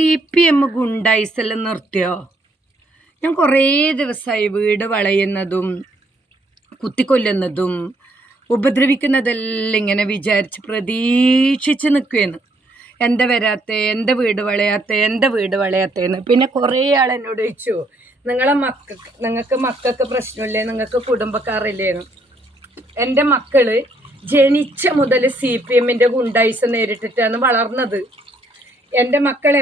C P M ഗുണ്ടായിസെല്ലാം നിർത്തിയോ? ഞാൻ കുറേ ദിവസമായി വീട് വളയുന്നതും കുത്തിക്കൊല്ലുന്നതും ഉപദ്രവിക്കുന്നതെല്ലാം ഇങ്ങനെ വിചാരിച്ച് പ്രതീക്ഷിച്ച് നിൽക്കുകയാണ് എന്താ വരാത്ത എന്റെ വീട് വളയാത്ത എന്റെ വീട് വളയാത്തേന്ന് പിന്നെ കുറേ ആൾ എന്നോട് ചോദിച്ചു നിങ്ങളെ മക്ക നിങ്ങൾക്ക് മക്കൾക്ക് പ്രശ്നമില്ലേ? നിങ്ങൾക്ക് കുടുംബക്കാരില്ലേന്ന് എന്റെ മക്കൾ ജനിച്ച മുതൽ സി പി എമ്മിന്റെ ഗുണ്ടായിസ് നേരിട്ടിട്ടാണ് വളർന്നത്. എന്റെ മക്കൾ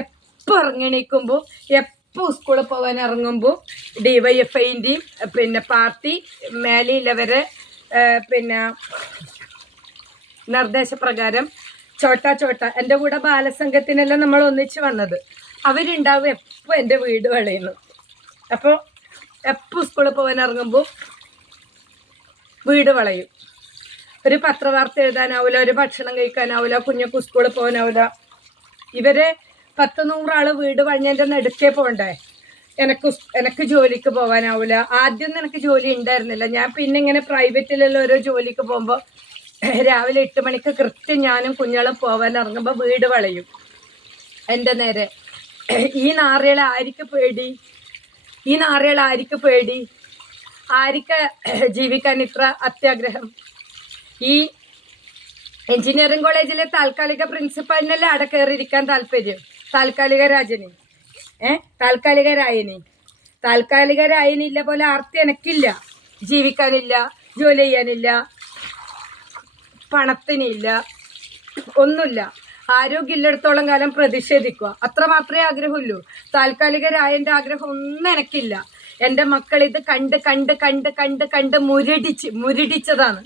എപ്പോൾ ഇറങ്ങിണീക്കുമ്പോൾ എപ്പോൾ സ്കൂളിൽ പോകാൻ ഇറങ്ങുമ്പോൾ ഡി വൈ എഫ് ഐന്റെയും പിന്നെ പാർട്ടി മേലെയുള്ളവരെ പിന്നെ നിർദ്ദേശപ്രകാരം ചോട്ട ചോട്ട എന്റെ കൂടെ ബാലസംഘത്തിനെല്ലാം നമ്മൾ ഒന്നിച്ച് വന്നത്. അവരുണ്ടാവും എപ്പോൾ എന്റെ വീട് വളയുന്നു അപ്പോൾ എപ്പോൾ സ്കൂളിൽ പോകാൻ ഇറങ്ങുമ്പോൾ വീട് വളയും. ഒരു പത്രവാർത്ത എഴുതാനാവില്ല ഒരു ഭക്ഷണം കഴിക്കാനാവില്ല കുഞ്ഞൊക്കെ സ്കൂളിൽ പോകാനാവില്ല ഇവരെ പത്ത് നൂറാൾ വീട് പണിഞ്ഞതിന്റെ നെടുക്കേ പോണ്ടേ? എനക്ക് എനക്ക് ജോലിക്ക് പോകാനാവില്ല ആദ്യം എനിക്ക് ജോലി ഉണ്ടായിരുന്നില്ല. ഞാൻ പിന്നെ ഇങ്ങനെ പ്രൈവറ്റിലുള്ള ഓരോ ജോലിക്ക് പോകുമ്പോൾ രാവിലെ എട്ട് മണിക്ക് കൃത്യം ഞാനും കുഞ്ഞുങ്ങളും പോകാൻ ഇറങ്ങുമ്പോൾ വീട് വളയും. എന്റെ നേരെ. ഈ നാറികളെ ആർക്ക് പേടി? ഈ നാറികളെ ആർക്ക് പേടി? ആരിക്ക ജീവിക്കാൻ ഇത്ര അത്യാഗ്രഹം? ഈ എഞ്ചിനീയറിംഗ് കോളേജിലെ താൽക്കാലിക പ്രിൻസിപ്പാളിനല്ലേ അവിടെ കയറിയിരിക്കാൻ താല്പര്യം? താൽക്കാലിക രാജന് ഏ? താൽക്കാലിക രായന് താൽക്കാലിക രായനില്ല പോലെ ആർത്തി എനക്കില്ല. ജീവിക്കാനില്ല ജോലി ചെയ്യാനില്ല പണത്തിനില്ല ഒന്നുമില്ല. ആരോഗ്യമില്ലടത്തോളം കാലം പ്രതിഷേധിക്കുക. അത്ര മാത്രമേ ആഗ്രഹമുള്ളൂ. താൽക്കാലിക രായന്റെ ആഗ്രഹം ഒന്നും എനക്കില്ല. എന്റെ മക്കൾ ഇത് കണ്ട് കണ്ട് കണ്ട് കണ്ട് കണ്ട് മുരടിച്ച് മുരടിച്ചതാണ്.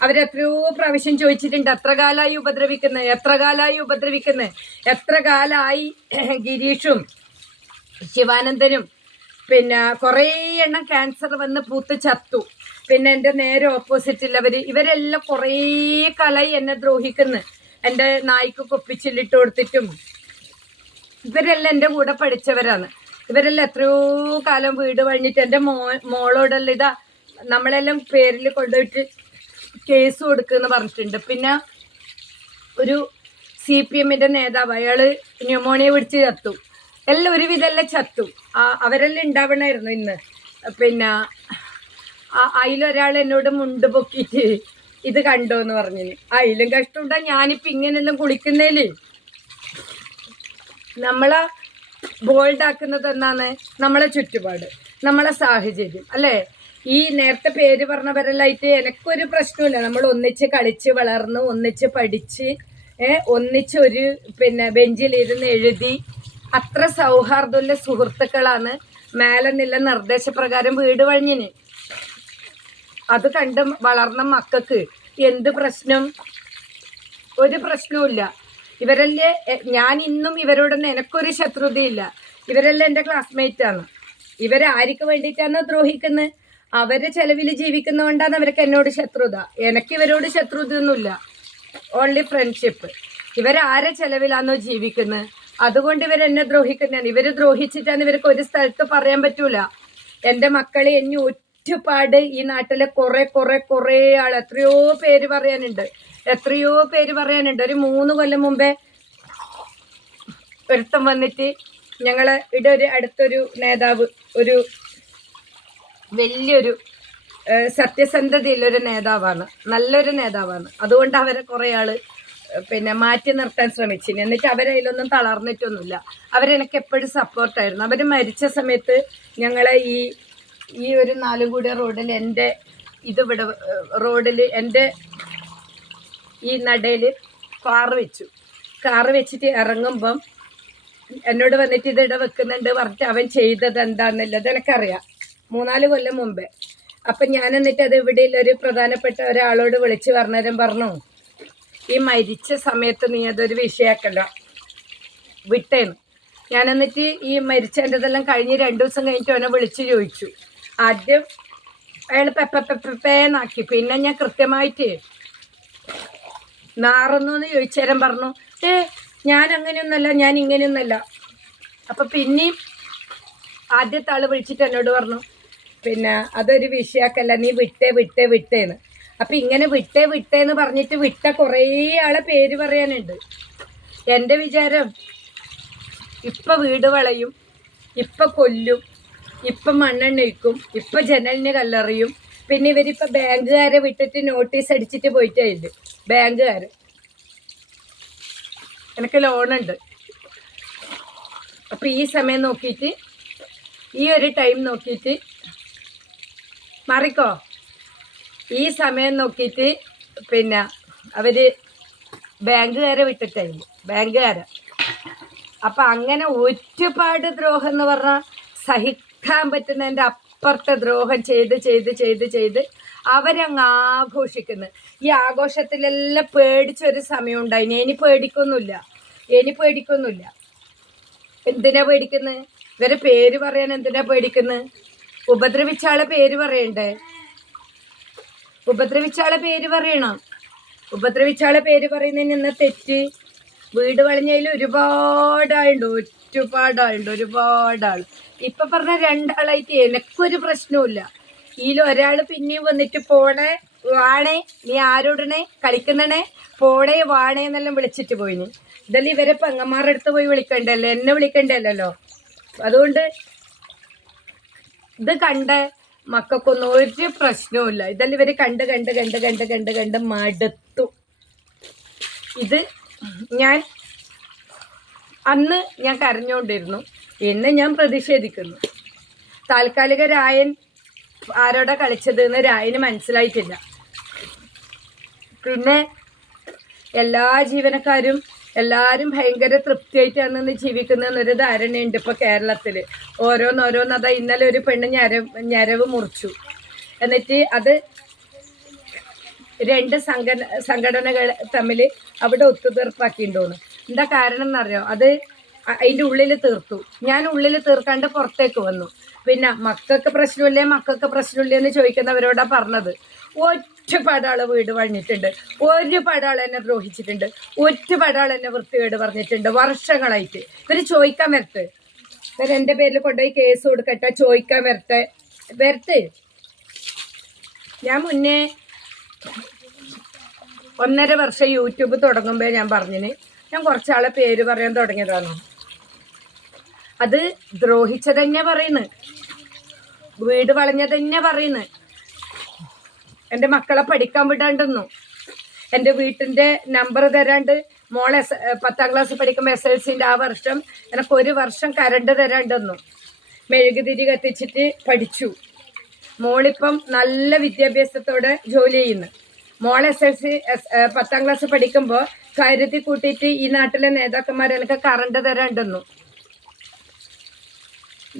അവരെത്രയോ പ്രാവശ്യം ചോദിച്ചിട്ടുണ്ട് എത്ര കാലമായി ഉപദ്രവിക്കുന്നത് എത്ര കാലമായി ഉപദ്രവിക്കുന്നത് എത്ര കാലമായി ഗിരീഷും ശിവാനന്ദനും പിന്നെ കുറേ എണ്ണം ക്യാൻസർ വന്ന് പൂത്ത് ചത്തു. പിന്നെ എന്റെ നേരെ ഓപ്പോസിറ്റുള്ളവർ ഇവരെല്ലാം കുറേ കാലമായി എന്നെ ദ്രോഹിക്കുന്നു. എന്റെ നായ്ക്ക് കൊപ്പിച്ചില്ലിട്ട് കൊടുത്തിട്ടും ഇവരെല്ലാം എന്റെ കൂടെ പഠിച്ചവരാണ്. ഇവരെല്ലാം എത്രയോ കാലം വീട് കഴിഞ്ഞിട്ട് എന്റെ മോ മോളോടെല്ലാം ഇതാ നമ്മളെല്ലാം പേരിൽ കൊണ്ടുപോയിട്ട് കേസ് കൊടുക്കുമെന്ന് പറഞ്ഞിട്ടുണ്ട്. പിന്നെ ഒരു സി പി എമ്മിന്റെ നേതാവ് അയാൾ ന്യൂമോണിയ പിടിച്ച് ചത്തു. എല്ലാം ഒരുവിധം എല്ലാം ചത്തു. അവരെല്ലാം ഉണ്ടാവണമായിരുന്നു ഇന്ന്. പിന്നെ അതിലൊരാൾ എന്നോട് മുണ്ട് പൊക്കിയിട്ട് ഇത് കണ്ടോ എന്ന് പറഞ്ഞു അതിലും കഷ്ടമുണ്ടാ ഞാനിപ്പോൾ ഇങ്ങനെല്ലാം കുളിക്കുന്നതിൽ നമ്മളെ ബോൾഡാക്കുന്നത് എന്നാണ്? നമ്മളെ ചുറ്റുപാട്. നമ്മളെ സാഹചര്യം. അല്ലേ? ഈ നേരത്തെ പേര് പറഞ്ഞവരെല്ലായിട്ട് എനിക്കൊരു പ്രശ്നമില്ല. നമ്മൾ ഒന്നിച്ച് കളിച്ച് വളർന്ന് ഒന്നിച്ച് പഠിച്ച് ഒന്നിച്ച് ഒരു പിന്നെ ബെഞ്ചിലിരുന്ന് എഴുതി അത്ര സൗഹാർദ്ദമുള്ള സുഹൃത്തുക്കളാണ്. മേലെ നില നിർദ്ദേശപ്രകാരം വീട് വഴിഞ്ഞിന് അത് കണ്ട് വളർന്ന മക്കൾക്ക് എന്ത് പ്രശ്നം? ഒരു പ്രശ്നവുമില്ല. ഇവരല്ലേ ഞാൻ ഇന്നും ഇവരോടൊന്നും എനക്കൊരു ശത്രുതയില്ല. ഇവരെല്ലാം എന്റെ ക്ലാസ്മേറ്റാണ് ഇവരാർക്ക് വേണ്ടിയിട്ടാണ് ദ്രോഹിക്കുന്നത് അവരെ ചെലവിൽ ജീവിക്കുന്നതുകൊണ്ടാണ് അവർക്ക് എന്നോട് ശത്രുത. എനിക്ക് ഇവരോട് ശത്രുതയൊന്നുമില്ല. ഓൺലി ഫ്രണ്ട്ഷിപ്പ് ഇവരാരെ ചെലവിലാണോ ജീവിക്കുന്നത് അതുകൊണ്ട് ഇവർ എന്നെ ദ്രോഹിക്കുന്നതാണ് ഇവർ ദ്രോഹിച്ചിട്ടാണ് ഇവർക്ക് ഒരു സ്ഥലത്ത് പറയാൻ പറ്റൂല. എന്റെ മക്കളെ എന്നെ ഒറ്റപ്പാട് ഈ നാട്ടിലെ കുറെ കുറെ കുറെ ആൾ എത്രയോ പേര് പറയാനുണ്ട്. എത്രയോ പേര് പറയാനുണ്ട്. ഒരു മൂന്ന് കൊല്ലം മുമ്പേ ഒരുത്തം വന്നിട്ട് ഞങ്ങളെ ഇവിടെ ഒരു അടുത്തൊരു നേതാവ് ഒരു വലിയൊരു സത്യസന്ധതയുള്ളൊരു നേതാവാണ്. നല്ലൊരു നേതാവാണ്. അതുകൊണ്ട് അവരെ കുറേ ആൾ പിന്നെ മാറ്റി നിർത്താൻ ശ്രമിച്ചിന് എന്നിട്ട് അവരതിലൊന്നും തളർന്നിട്ടൊന്നുമില്ല. അവരെനിക്ക് എപ്പോഴും സപ്പോർട്ടായിരുന്നു. അവർ മരിച്ച സമയത്ത് ഞങ്ങളെ ഈ ഈ ഒരു നാലും കൂടിയ റോഡിൽ എന്റെ ഇതിവിടെ റോഡിൽ എന്റെ ഈ നടയിൽ കാറ് വെച്ചു. കാറ് വെച്ചിട്ട് ഇറങ്ങുമ്പം എന്നോട് വന്നിട്ട് ഇതിടെ വെക്കുന്നുണ്ട് പറഞ്ഞിട്ട് അവൻ ചെയ്തത് എന്താണെന്നുള്ളത് എനിക്കറിയാം. മൂന്നാൽ കൊല്ലം മുമ്പേ. അപ്പം ഞാൻ എന്നിട്ട് അത് ഇവിടെയുള്ള ഒരു പ്രധാനപ്പെട്ട ഒരാളോട് വിളിച്ച് പറഞ്ഞേരം പറഞ്ഞു ഈ മരിച്ച സമയത്ത് നീ അതൊരു വിഷയാക്കണ്ട. വിട്ടേന്ന്. ഞാൻ എന്നിട്ട് ഈ മരിച്ചതിന്റെതെല്ലാം കഴിഞ്ഞ് രണ്ട് ദിവസം കഴിഞ്ഞിട്ട് അവനെ വിളിച്ച് ചോദിച്ചു. ആദ്യം അയാൾ പെപ്പ പെപ്പേന്നാക്കി പിന്നെ ഞാൻ കൃത്യമായിട്ട് നാറുന്നു എന്ന് ചോദിച്ചേരം പറഞ്ഞു ഏ ഞാൻ അങ്ങനെയൊന്നല്ല ഞാൻ ഇങ്ങനെയൊന്നല്ല അപ്പം പിന്നെയും ആദ്യത്തെ ആൾ വിളിച്ചിട്ട് എന്നോട് പറഞ്ഞു പിന്നെ അതൊരു വിഷയാക്കല്ല നീ വിട്ടേ വിട്ടേ വിട്ടേന്ന്. അപ്പം ഇങ്ങനെ വിട്ടേ വിട്ടേന്ന് പറഞ്ഞിട്ട് വിട്ട കുറേ ആളെ പേര് പറയാനുണ്ട്. എന്റെ വിചാരം ഇപ്പം വീട് വളയും ഇപ്പം കൊല്ലും ഇപ്പം മണ്ണെണ്ണയിക്കും ഇപ്പം ജനലിന് കല്ലെറിയും. പിന്നെ ഇവരിപ്പോൾ ബാങ്കുകാരെ വിട്ടിട്ട് നോട്ടീസ് അടിച്ചിട്ട് പോയിട്ടില്ല ബാങ്കുകാർ എനിക്ക് ലോണുണ്ട്. അപ്പോൾ ഈ സമയം നോക്കിയിട്ട് ഈ ഒരു ടൈം നോക്കിയിട്ട് മാറിക്കോ. ഈ സമയം നോക്കിയിട്ട് പിന്നെ അവർ ബാങ്കുകാരെ വിട്ടിട്ടായിരുന്നു ബാങ്കുകാരെ അപ്പം അങ്ങനെ ഒരുപാട് ദ്രോഹം എന്ന് പറഞ്ഞാൽ സഹിക്കാൻ പറ്റുന്നതിന്റെ അപ്പുറത്തെ ദ്രോഹം ചെയ്ത് ചെയ്ത് ചെയ്ത് ചെയ്ത് അവരങ്ങ് ആഘോഷിക്കുന്നു. ഈ ആഘോഷത്തിലെല്ലാം പേടിച്ചൊരു സമയം ഉണ്ടായിന്. ഇനി പേടിക്കൊന്നുമില്ല. ഇനി പേടിക്കൊന്നുമില്ല. എന്തിനാ പേടിക്കുന്നത് ഇവരെ പേര് പറയാൻ എന്തിനാ പേടിക്കുന്നത് ഉപദ്രവിച്ച ആളെ പേര് പറയണ്ടേ? ഉപദ്രവിച്ച ആളെ പേര് പറയണം. ഉപദ്രവിച്ച ആളെ പേര് പറയുന്നതിന് എന്നാ തെറ്റ്? വീട് വളഞ്ഞതിൽ ഒരുപാടായുണ്ട് ആളുണ്ട് ഒരുപാടാൾ ഇപ്പൊ പറഞ്ഞ രണ്ടാളായിട്ട് എനക്കൊരു പ്രശ്നവുമില്ല. ഇതിൽ ഒരാൾ പിന്നെയും വന്നിട്ട് പോണേ വാണേ നീ ആരോടണേ കളിക്കുന്നണേ പോണേ വാണേ എന്നെല്ലാം വിളിച്ചിട്ട് പോയിന്. ഇതെല്ലാം ഇവരെ പെങ്ങന്മാരുടെ അടുത്ത് പോയി വിളിക്കണ്ടല്ലോ എന്നെ വിളിക്കണ്ടല്ലോ അതുകൊണ്ട് ഇത് കണ്ട മക്കൾക്കൊന്നും ഒരു പ്രശ്നവുമില്ല. ഇതെല്ലാം ഇവർ കണ്ട് കണ്ട് കണ്ട് കണ്ട് കണ്ട് കണ്ട് മടുത്തു. ഇത് ഞാൻ അന്ന് ഞാൻ കരഞ്ഞുകൊണ്ടിരുന്നു ഇന്ന് ഞാൻ പ്രതിഷേധിക്കുന്നു. താൽക്കാലിക രായൻ ആരോടെ കളിച്ചത് എന്ന് രായന് മനസ്സിലായിട്ടില്ല. പിന്നെ എല്ലാ ജീവനക്കാരും എല്ലാവരും ഭയങ്കര തൃപ്തിയായിട്ടാണ് ഇന്ന് ജീവിക്കുന്നതെന്നൊരു ധാരണയുണ്ട് ഇപ്പോൾ കേരളത്തിൽ ഓരോന്നോരോന്ന് അതാ ഇന്നലെ ഒരു പെണ്ണ് ഞരവ് ഞരവ് മുറിച്ചു. എന്നിട്ട് അത് രണ്ട് സംഘടന സംഘടനകൾ തമ്മിൽ അവിടെ ഒത്തുതീർപ്പാക്കിയിട്ടുണ്ടോന്ന് എന്താ കാരണം എന്നറിയോ അത് അതിന്റെ ഉള്ളിൽ തീർത്തു. ഞാൻ ഉള്ളിൽ തീർക്കാണ്ട് പുറത്തേക്ക് വന്നു. പിന്നെ മക്കൾക്ക് പ്രശ്നമില്ലേ മക്കൾക്ക് പ്രശ്നമില്ലേ എന്ന് ചോദിക്കുന്നവരോടാ പറഞ്ഞത്. ഒറ്റ ആൾ വീട് പണിഞ്ഞിട്ടുണ്ട്. ഒരുപാട് എന്നെ ദ്രോഹിച്ചിട്ടുണ്ട്. ഒരുപാട് എന്നെ വൃത്തികേട് പറഞ്ഞിട്ടുണ്ട്. വർഷങ്ങളായിട്ട്. ഇവർ ചോദിക്കാൻ വരത്ത് ഇവർ എന്റെ പേരിൽ കൊണ്ടുപോയി കേസ് കൊടുക്കട്ടെ. ചോദിക്കാൻ വരട്ടെ. വരത്ത് ഞാൻ മുന്നേ ഒന്നര വർഷം യൂട്യൂബ് തുടങ്ങുമ്പോൾ ഞാൻ പറഞ്ഞിന്. ഞാൻ കുറച്ചാളെ പേര് പറയാൻ തുടങ്ങിയതാണ്? അത് ദ്രോഹിച്ചതന്നെ പറയുന്നു. വീട് വളഞ്ഞതന്നെ പറയുന്നു. എന്റെ മക്കളെ പഠിക്കാൻ വിടാണ്ടെന്നു. എന്റെ വീട്ടിന്റെ നമ്പർ തരാണ്ട് മോളെ പത്താം ക്ലാസ് പഠിക്കുമ്പോൾ എസ് എൽ സിന്റെ ആ വർഷം എനിക്ക് ഒരു വർഷം കരണ്ട് തരാണ്ടെന്നു. മെഴുകുതിരി കത്തിച്ചിട്ട് പഠിച്ചു. മോളിപ്പം നല്ല വിദ്യാഭ്യാസത്തോടെ ജോലി ചെയ്യുന്നു. മോൾ എസ് എൽ സി പത്താം ക്ലാസ് പഠിക്കുമ്പോൾ കരുതി കൂട്ടിയിട്ട് ഈ നാട്ടിലെ നേതാക്കന്മാർ എനിക്ക് കറണ്ട് തരാണ്ടെന്നു.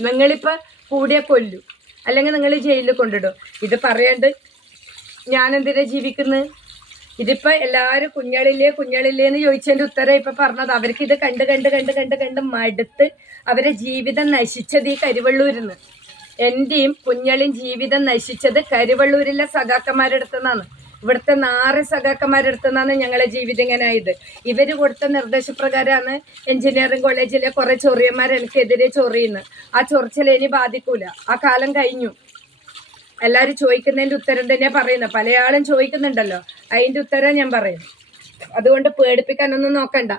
നിങ്ങളിപ്പോൾ കൂടിയ കൊല്ലു. അല്ലെങ്കിൽ നിങ്ങൾ ജയിലിൽ കൊണ്ടിടും. ഇത് പറയാണ്ട് ഞാൻ എന്തിനാ ജീവിക്കുന്നത് ഇതിപ്പോ എല്ലാവരും കുഞ്ഞളില്ലേ കുഞ്ഞളില്ലേ എന്ന് ചോദിച്ചതിന്റെ ഉത്തരം ഇപ്പൊ പറഞ്ഞത്. അവർക്ക് ഇത് കണ്ട് കണ്ട് കണ്ട് കണ്ട് കണ്ട് മടുത്ത് അവരെ ജീവിതം നശിച്ചത് ഈ കരിവള്ളൂരിന്ന്. എന്റെയും കുഞ്ഞളിയും ജീവിതം നശിച്ചത് കരുവള്ളൂരിലെ സഖാക്കന്മാരുടെ അടുത്തുനിന്നാണ് ഇവിടുത്തെ നാറ് സഖാക്കന്മാരുടെ അടുത്തുനിന്നാണ് ഞങ്ങളെ ജീവിതം ഇങ്ങനെ ആയത്. ഇവർ കൊടുത്ത നിർദ്ദേശപ്രകാരമാണ് എഞ്ചിനീയറിംഗ് കോളേജിലെ കുറെ ചൊറിയന്മാർ എനിക്കെതിരെ ചൊറിയുന്നത് ആ ചൊറിച്ചിൽ ഇനി ബാധിക്കൂല. ആ കാലം കഴിഞ്ഞു. എല്ലാവരും ചോദിക്കുന്നതിന്റെ ഉത്തരം തന്നെ പറയുന്നത് പല ആളും ചോദിക്കുന്നുണ്ടല്ലോ. അതിന്റെ ഉത്തരം ഞാൻ പറയും അതുകൊണ്ട് പേടിപ്പിക്കാനൊന്നും നോക്കണ്ട.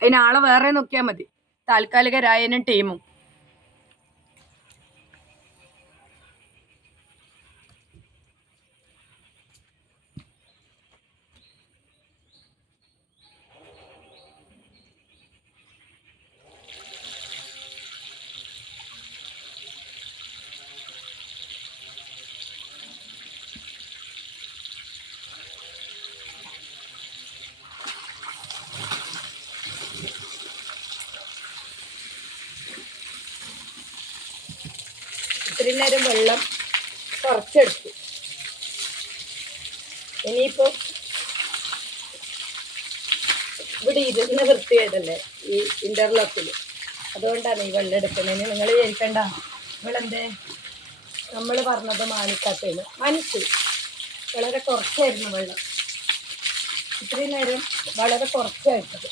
അതിനാളെ വേറെ നോക്കിയാൽ മതി. താൽക്കാലിക രായനും ടീമും. ഇത്രയും നേരം വെള്ളം കുറച്ചെടുത്തു. ഇനിയിപ്പോൾ ഇവിടെ ഇരുന്ന് വൃത്തിയായിട്ടല്ലേ ഈ ഇന്റർലോക്കിൽ അതുകൊണ്ടാണ് ഈ വെള്ളം എടുക്കുന്നത്. നിങ്ങൾ വിചാരിക്കണ്ട. ഇവളെന്തേ നമ്മൾ പറഞ്ഞത് മാനിക്കാത്തതിന് മനസ്സ് വളരെ കുറച്ചായിരുന്നു വെള്ളം. ഇത്രയും നേരം വളരെ കുറച്ചായിട്ടത്.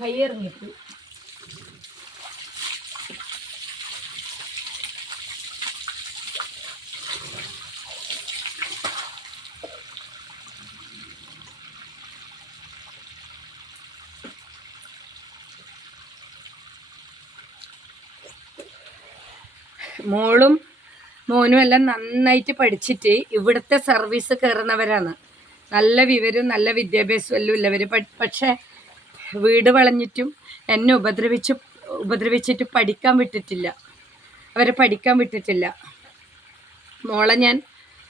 കൈയിറങ്ങിപ്പോയി. മോളും മോനും എല്ലാം നന്നായിട്ട് പഠിച്ചിട്ട് ഇവിടുത്തെ സർവീസ് കയറുന്നവരാണ് നല്ല വിവരവും നല്ല വിദ്യാഭ്യാസവും എല്ലാം ഉള്ളവർ പക്ഷേ വീട് വളഞ്ഞിട്ടും എന്നെ ഉപദ്രവിച്ച് ഉപദ്രവിച്ചിട്ട് പഠിക്കാൻ വിട്ടിട്ടില്ല. അവരെ പഠിക്കാൻ വിട്ടിട്ടില്ല. മോളെ ഞാൻ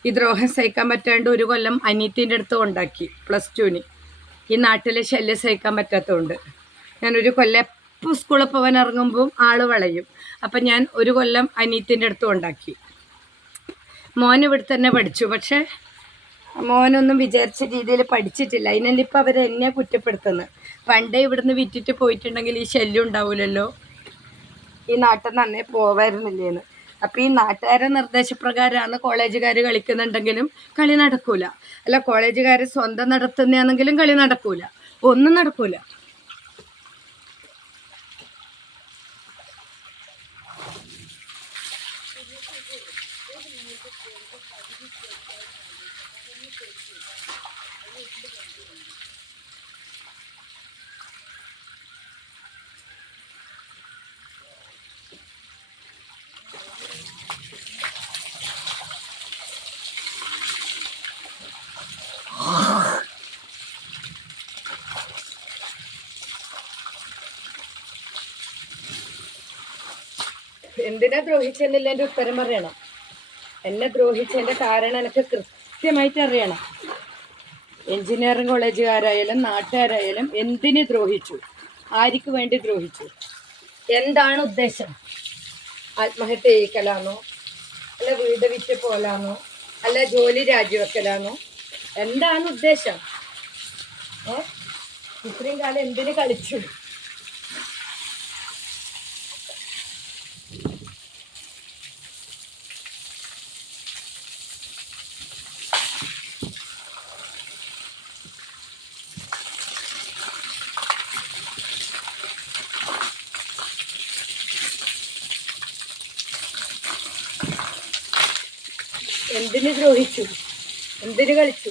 ഈ ദ്രോഹം സഹിക്കാൻ പറ്റാണ്ട് ഒരു കൊല്ലം അനിയത്തിന്റെ അടുത്ത് ഉണ്ടാക്കി പ്ലസ് ടുവിന് ഈ നാട്ടിലെ ശല്യം സഹിക്കാൻ പറ്റാത്തതുകൊണ്ട്. ഞാനൊരു കൊല്ലം എപ്പോൾ സ്കൂളിൽ പോകാൻ ഇറങ്ങുമ്പോൾ ആൾ വളയും. അപ്പം ഞാൻ ഒരു കൊല്ലം അനിയത്തിന്റെ അടുത്ത് ഉണ്ടാക്കി മോൻ ഇവിടെ തന്നെ പഠിച്ചു. പക്ഷേ മോനൊന്നും വിചാരിച്ച രീതിയിൽ പഠിച്ചിട്ടില്ല. അതിനല്ല ഇപ്പം അവർ എന്നെ കുറ്റപ്പെടുത്തുന്നത് പണ്ടേ ഇവിടുന്ന് വിറ്റിട്ട് പോയിട്ടുണ്ടെങ്കിൽ ഈ ശല്യം ഉണ്ടാവില്ലല്ലോ ഈ നാട്ടിൽ നിന്ന് അന്നേ പോവായിരുന്നില്ലേന്ന്. അപ്പം ഈ നാട്ടുകാരെ നിർദ്ദേശപ്രകാരമാണ് കോളേജുകാർ കളിക്കുന്നുണ്ടെങ്കിലും കളി നടക്കൂല. അല്ല കോളേജുകാർ സ്വന്തം നടത്തുന്നതാണെങ്കിലും കളി നടക്കൂല. ഒന്നും നടക്കൂല. എന്തിനാ ദ്രോഹിച്ചെന്നില്ല എന്റെ ഉത്തരം അറിയണം. എന്നെ ദ്രോഹിച്ചതിന്റെ കാരണം എനിക്ക് കൃത്യമായിട്ട് അറിയണം. എഞ്ചിനീയറിംഗ് കോളേജുകാരായാലും നാട്ടുകാരായാലും എന്തിന് ദ്രോഹിച്ചു? ആർക്ക് വേണ്ടി ദ്രോഹിച്ചു? എന്താണ് ഉദ്ദേശം? ആത്മഹത്യ ചെയ്യിക്കലാണോ അല്ല വീട് വിറ്റ് പോലാണോ അല്ല ജോലി രാജിവെക്കലാണോ എന്താണ് ഉദ്ദേശം? ഏ? ഇത്രയും കാലം എന്തിന് കളിച്ചു? എന്തിന് ദ്രോഹിച്ചു? എന്തിന് കളിച്ചു?